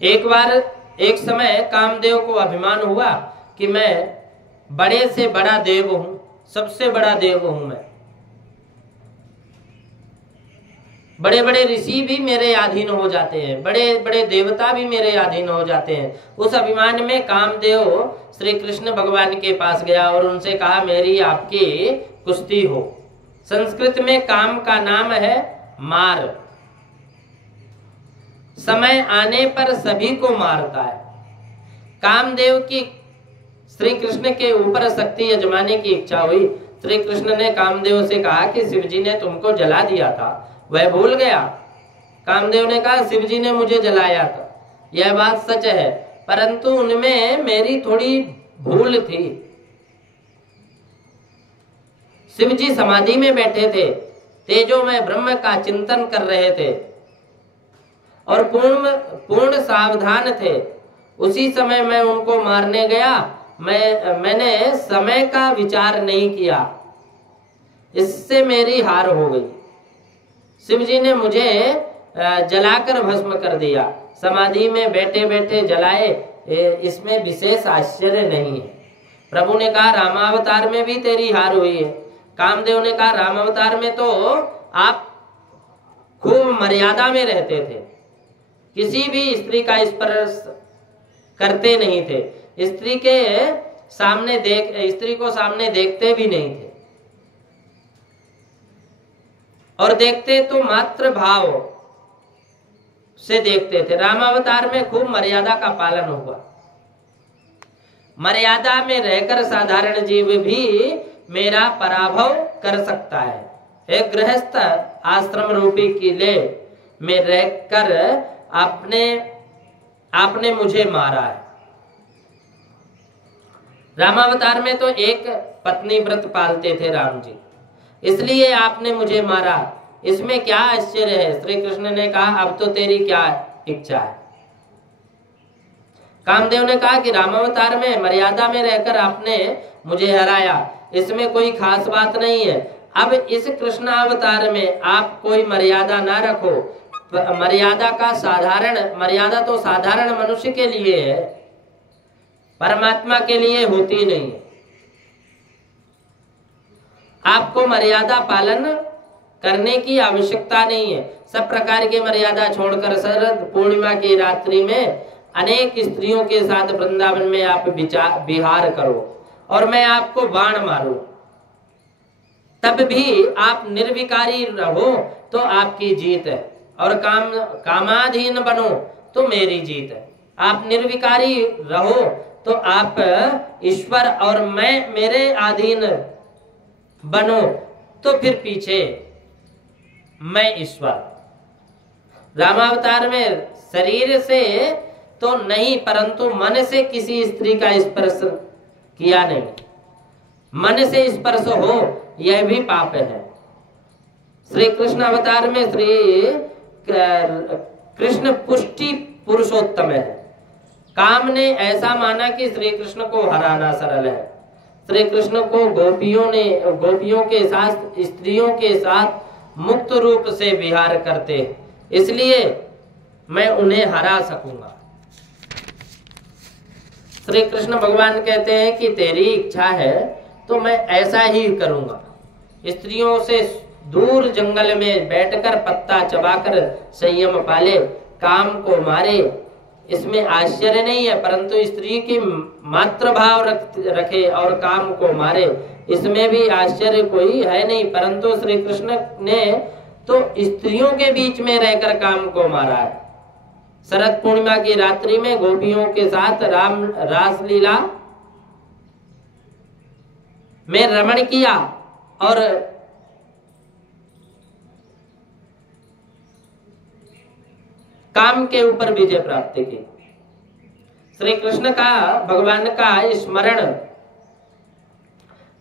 एक बार एक समय कामदेव को अभिमान हुआ कि मैं बड़े से बड़ा देव हूं, सबसे बड़ा देव हूं मैं, बड़े बड़े ऋषि भी मेरे अधीन हो जाते हैं, बड़े बड़े देवता भी मेरे अधीन हो जाते हैं। उस अभिमान में कामदेव श्री कृष्ण भगवान के पास गया और उनसे कहा मेरी आपकी कुश्ती हो। संस्कृत में काम का नाम है मार, समय आने पर सभी को मारता है। कामदेव की श्री कृष्ण के ऊपर शक्ति आजमाने की इच्छा हुई। श्री कृष्ण ने कामदेव से कहा कि शिवजी ने तुमको जला दिया था, वह भूल गया। कामदेव ने कहा शिवजी ने मुझे जलाया था, यह बात सच है, परंतु उनमें मेरी थोड़ी भूल थी। शिवजी समाधि में बैठे थे, तेजो में ब्रह्म का चिंतन कर रहे थे और पूर्ण सावधान थे। उसी समय मैं उनको मारने गया, मैंने समय का विचार नहीं किया, इससे मेरी हार हो गई। शिवजी ने मुझे जलाकर भस्म कर दिया, समाधि में बैठे बैठे जलाए, इसमें विशेष आश्चर्य नहीं है। प्रभु ने कहा रामावतार में भी तेरी हार हुई है। कामदेव ने कहा रामावतार में तो आप खूब मर्यादा में रहते थे, किसी भी स्त्री का स्पर्श करते नहीं थे, स्त्री को सामने देखते भी नहीं थे, और देखते तो मात्र भाव से देखते थे। रामावतार में खूब मर्यादा का पालन हुआ। मर्यादा में रहकर साधारण जीव भी मेरा पराभव कर सकता है। एक गृहस्थ आश्रम रूपी किले में रहकर आपने मुझे मारा है। रामावतार में तो एक पत्नी व्रत पालते थे राम जी, इसलिए आपने मुझे मारा, इसमें क्या आश्चर्य है। श्री कृष्ण ने कहा अब तो तेरी क्या इच्छा है। कामदेव ने कहा कि रामावतार में मर्यादा में रहकर आपने मुझे हराया, इसमें कोई खास बात नहीं है। अब इस कृष्णावतार में आप कोई मर्यादा ना रखो। मर्यादा तो साधारण मनुष्य के लिए है, परमात्मा के लिए होती नहीं है। आपको मर्यादा पालन करने की आवश्यकता नहीं है। सब प्रकार की मर्यादा छोड़कर शरद पूर्णिमा की रात्रि में अनेक स्त्रियों के साथ वृंदावन में आप विहार करो और मैं आपको बाण मारूं, तब भी आप निर्विकारी रहो तो आपकी जीत है, और कामाधीन बनो तो मेरी जीत है। आप निर्विकारी रहो तो आप ईश्वर और मैं मेरे अधीन बनो तो फिर पीछे मैं ईश्वर। रामावतार में शरीर से तो नहीं परंतु मन से किसी स्त्री का स्पर्श किया नहीं। मन से स्पर्श हो यह भी पाप है। श्री कृष्ण अवतार में श्री कृष्ण पुष्टि पुरुषोत्तम है। काम ने ऐसा माना कि श्री कृष्ण को हराना सरल है। श्री कृष्ण को गोपियों के साथ स्त्रियों के साथ मुक्त रूप से विहार करते, इसलिए मैं उन्हें हरा सकूंगा। श्री कृष्ण भगवान कहते हैं कि तेरी इच्छा है तो मैं ऐसा ही करूंगा। स्त्रियों से दूर जंगल में बैठकर पत्ता चबाकर संयम पाले, काम को मारे, इसमें आश्चर्य नहीं है, परंतु स्त्री की मातृभाव रखे और काम को मारे, इसमें भी आश्चर्य कोई है नहीं। परंतु श्री कृष्ण ने तो स्त्रियों के बीच में रहकर काम को मारा है। शरद पूर्णिमा की रात्रि में गोपियों के साथ रासलीला में रमण किया और काम के ऊपर विजय प्राप्त की। श्री कृष्ण का भगवान का स्मरण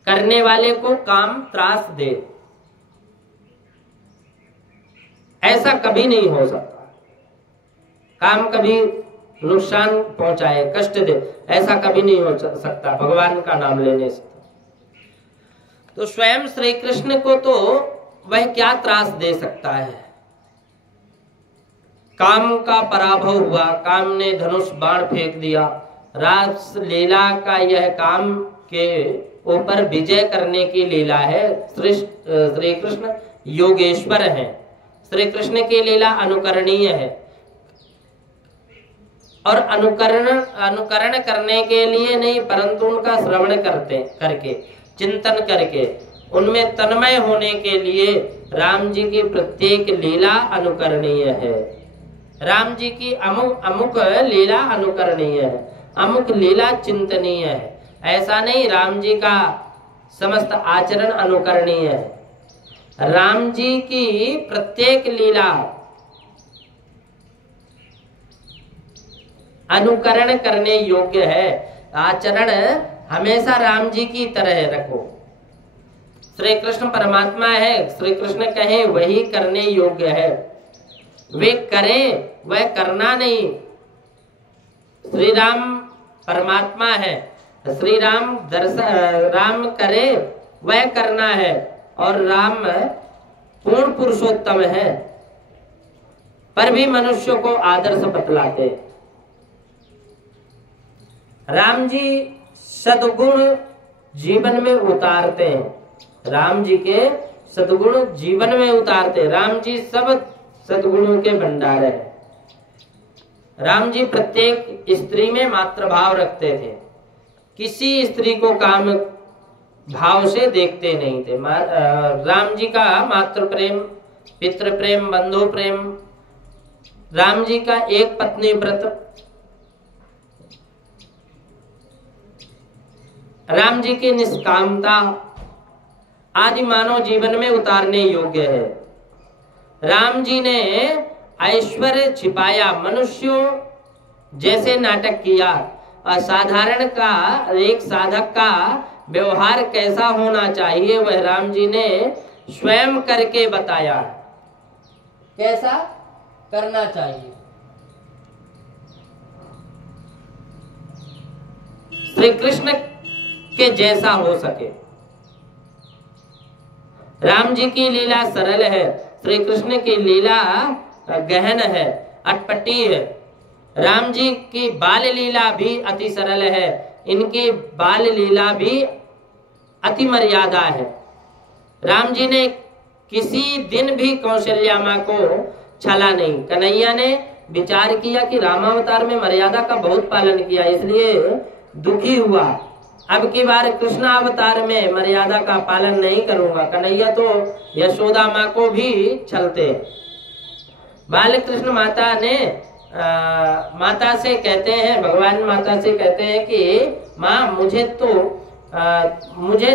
करने वाले को काम त्रास दे, ऐसा कभी नहीं हो सकता। काम कभी नुकसान पहुंचाए, कष्ट दे, ऐसा कभी नहीं हो सकता भगवान का नाम लेने से। तो स्वयं श्री कृष्ण को तो वह क्या त्रास दे सकता है। काम का पराभव हुआ, काम ने धनुष बाण फेंक दिया। रास लीला का यह काम के ऊपर विजय करने की लीला है। श्री कृष्ण योगेश्वर है। श्री कृष्ण की लीला अनुकरणीय है और अनुकरण करने के लिए नहीं, परंतु उनका श्रवण करके चिंतन करके उनमें तन्मय होने के लिए राम जी की प्रत्येक लीला अनुकरणीय है। राम जी की अमुक लीला अनुकरणीय है, अमुक लीला चिंतनीय है। ऐसा नहीं राम जी का समस्त आचरण अनुकरणीय है। राम जी की प्रत्येक लीला अनुकरण करने योग्य है। आचरण हमेशा राम जी की तरह रखो। श्री कृष्ण परमात्मा है, श्री कृष्ण कहे वही करने योग्य है। वे करें वह करना नहीं। श्री राम परमात्मा है, श्री राम राम करे वह करना है, और राम पूर्ण पुरुषोत्तम है, पर भी मनुष्य को आदर्श बतलाते। राम जी सद्गुण जीवन में उतारते हैं। राम जी के सद्गुण जीवन में उतारते। राम जी सब सद्गुणों के भंडार है। राम जी प्रत्येक स्त्री में मातृ भाव रखते थे, किसी स्त्री को काम भाव से देखते नहीं थे। राम जी का मातृ प्रेम, पितृ प्रेम, बंधु प्रेम, राम जी का एक पत्नी व्रत, राम जी की निष्कामता आदि मानव जीवन में उतारने योग्य है। राम जी ने ऐश्वर्य छिपाया, मनुष्यों जैसे नाटक किया। असाधारण का एक साधक का व्यवहार कैसा होना चाहिए वह राम जी ने स्वयं करके बताया, कैसा करना चाहिए। श्री कृष्ण के जैसा हो सके। राम जी की लीला सरल है, श्री कृष्ण की लीला गहन है, अटपटी है। राम जी की बाल लीला भी अति सरल है, इनकी बाल लीला भी अति मर्यादा है। राम जी ने किसी दिन भी कौशल्या माँ को छला नहीं। कन्हैया ने विचार किया कि रामावतार में मर्यादा का बहुत पालन किया, इसलिए दुखी हुआ। अब की बार कृष्ण अवतार में मर्यादा का पालन नहीं करूंगा। कन्हैया तो यशोदा माँ को भी छलते। बाल कृष्ण माता ने माता से कहते हैं, भगवान माता से कहते हैं कि माँ मुझे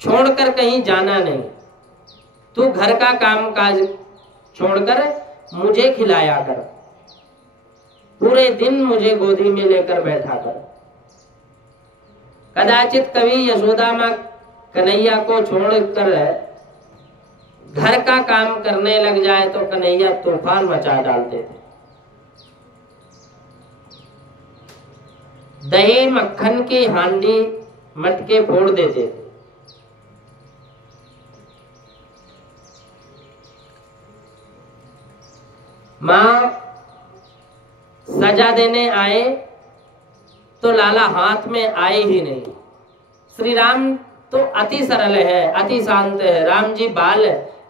छोड़कर कहीं जाना नहीं, तू घर का काम काज छोड़कर मुझे खिलाया कर, पूरे दिन मुझे गोदी में लेकर बैठा कर। कदाचित कभी यशोदा माँ कन्हैया को छोड़कर घर का काम करने लग जाए तो कन्हैया तूफान मचा डालते थे। दही मक्खन की हांडी मटके फोड़ देते थे। माँ सजा देने आए तो लाला हाथ में आए ही नहीं। श्री राम तो अति सरल है, अति शांत है। राम जी बाल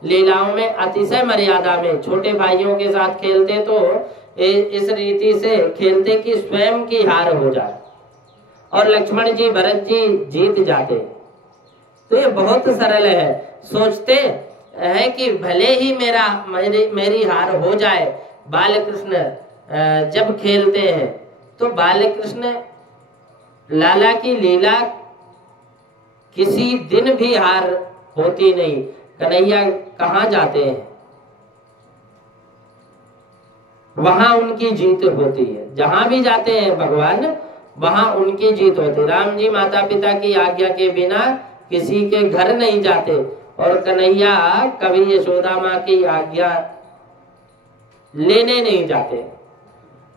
लीलाओं में अतिशय मर्यादा में छोटे भाइयों के साथ खेलते तो इस रीति से खेलते कि स्वयं की हार हो जाए, और लक्ष्मण जी भरत जी जीत जाते। तो ये बहुत सरल है। सोचते है कि भले ही मेरी हार हो जाए। बाल कृष्ण जब खेलते हैं तो बाल कृष्ण लाला की लीला किसी दिन भी हार होती नहीं। कन्हैया कहाँ जाते हैं वहां उनकी जीत होती है। जहां भी जाते हैं भगवान वहां उनकी जीत होती है। राम जी माता पिता की आज्ञा के बिना किसी के घर नहीं जाते, और कन्हैया कभी यशोदा माँ की आज्ञा लेने नहीं जाते।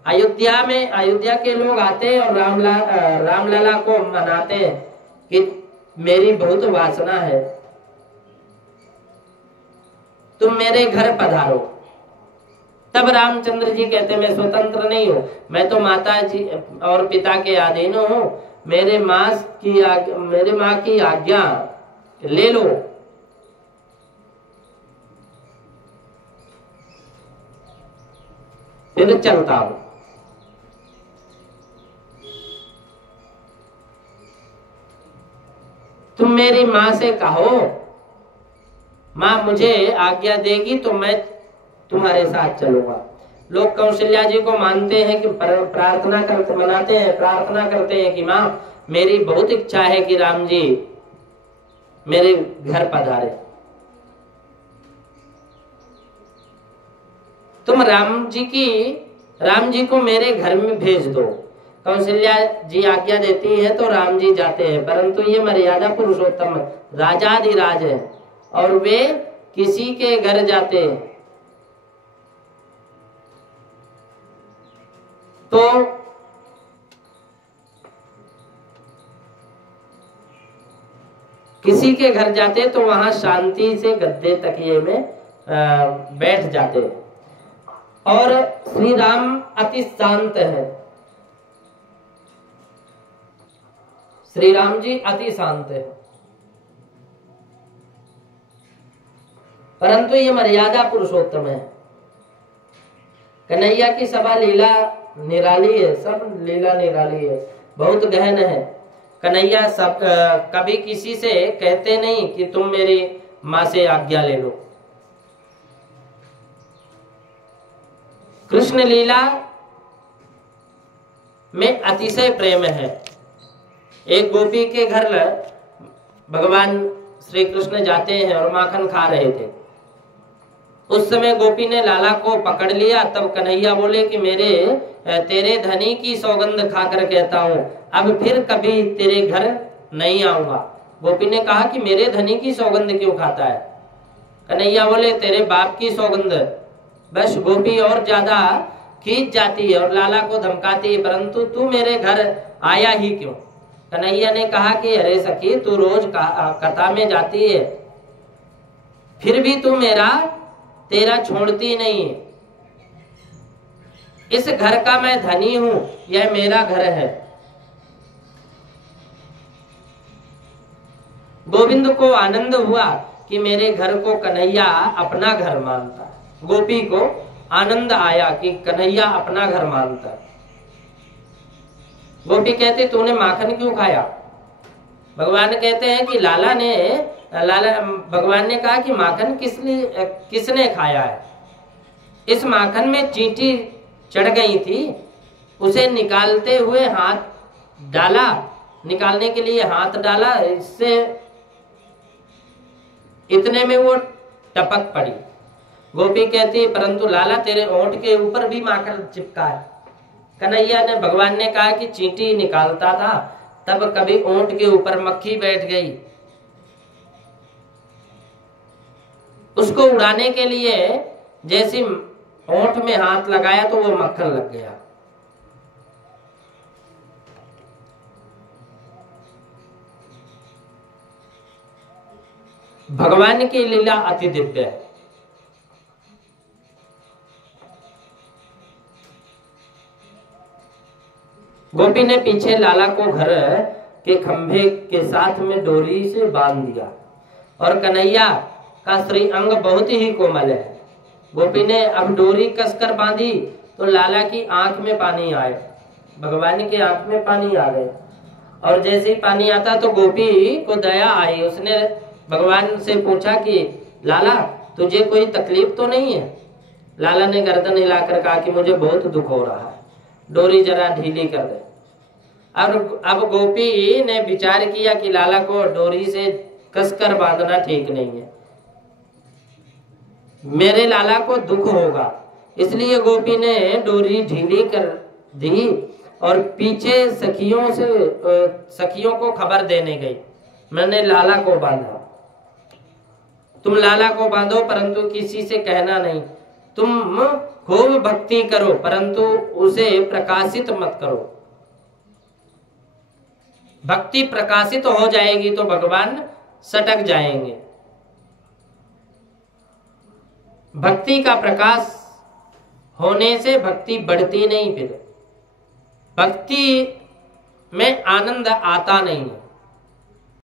अयोध्या के लोग आते और रामलला को मनाते हैं कि मेरी बहुत वासना है, तुम मेरे घर पधारो। तब रामचंद्र जी कहते मैं स्वतंत्र नहीं हूँ, मैं तो माता जी और पिता के अधीन हूँ, मेरे माँ की आज्ञा ले लो। फिर चलता हूं। तुम मेरी माँ से कहो, माँ मुझे आज्ञा देगी तो मैं तुम्हारे साथ चलूंगा। लोग कौशल्या जी को मानते हैं कि प्रार्थना करते हैं कि माँ मेरी बहुत इच्छा है कि राम जी मेरे घर पधारे, तुम राम जी को मेरे घर में भेज दो। कौशल्या जी आज्ञा देती है तो राम जी जाते हैं, परंतु ये मर्यादा पुरुषोत्तम राजाधिराज है और वे किसी के घर जाते हैं तो वहां शांति से गद्दे तकिए में बैठ जाते हैं। और श्री राम अति शांत है, श्री राम जी अति शांत है, परंतु ये मर्यादा पुरुषोत्तम है। कन्हैया की सभा लीला निराली है, सब लीला निराली है, बहुत गहन है। कन्हैया सब कभी किसी से कहते नहीं कि तुम मेरी माँ से आज्ञा ले लो। कृष्ण लीला में अतिशय प्रेम है। एक गोपी के घर भगवान श्री कृष्ण जाते हैं और माखन खा रहे थे। उस समय गोपी ने लाला को पकड़ लिया। तब कन्हैया बोले कि तेरे धनी की सौगंध खाकर कहता हूँ अब फिर कभी तेरे घर नहीं आऊंगा। गोपी ने कहा कि मेरे धनी की सौगंध क्यों खाता है? कन्हैया बोले तेरे बाप की सौगंध। बस गोपी और ज्यादा खींच जाती है और लाला को धमकाती है, परंतु तू मेरे घर आया ही क्यों? कन्हैया ने कहा कि अरे सखी तू रोज कथा में जाती है, फिर भी तू तेरा छोड़ती नहीं है। इस घर का मैं धनी हूं, यह मेरा घर है। गोविंद को आनंद हुआ कि मेरे घर को कन्हैया अपना घर मानता। गोपी को आनंद आया कि कन्हैया अपना घर मानता। गोपी कहते तूने माखन क्यों खाया? भगवान कहते हैं कि भगवान ने कहा कि माखन किसने खाया है? इस माखन में चींटी चढ़ गई थी, उसे निकालते हुए हाथ डाला, निकालने के लिए हाथ डाला, इससे इतने में वो टपक पड़ी। गोपी कहती परंतु लाला तेरे ओंठ के ऊपर भी माखन चिपका है। भगवान ने कहा कि चींटी निकालता था तब कभी ओंठ के ऊपर मक्खी बैठ गई, उसको उड़ाने के लिए जैसे ओंठ में हाथ लगाया तो वो मक्खन लग गया। भगवान की लीला अति दिव्य है। गोपी ने पीछे लाला को घर के खंभे के साथ में डोरी से बांध दिया और कन्हैया का श्री अंग बहुत ही कोमल है। गोपी ने अब डोरी कसकर बांधी तो लाला की आंख में पानी आए, भगवान की आंख में पानी आ गए। और जैसे ही पानी आता तो गोपी को दया आई। उसने भगवान से पूछा कि लाला तुझे कोई तकलीफ तो नहीं है? लाला ने गर्दन हिलाकर कहा कि मुझे बहुत दुख हो रहा है, डोरी जरा ढीली कर दे। अब गोपी ने विचार किया कि लाला को डोरी से कसकर बांधना ठीक नहीं है, मेरे लाला को दुख होगा, इसलिए गोपी ने डोरी ढीली कर दी और पीछे सखियों को खबर देने गई, मैंने लाला को बांधा। तुम लाला को बांधो परंतु किसी से कहना नहीं। तुम खूब भक्ति करो परंतु उसे प्रकाशित मत करो। भक्ति प्रकाशित हो जाएगी तो भगवान सटक जाएंगे। भक्ति का प्रकाश होने से भक्ति बढ़ती नहीं, फिर भक्ति में आनंद आता नहीं है।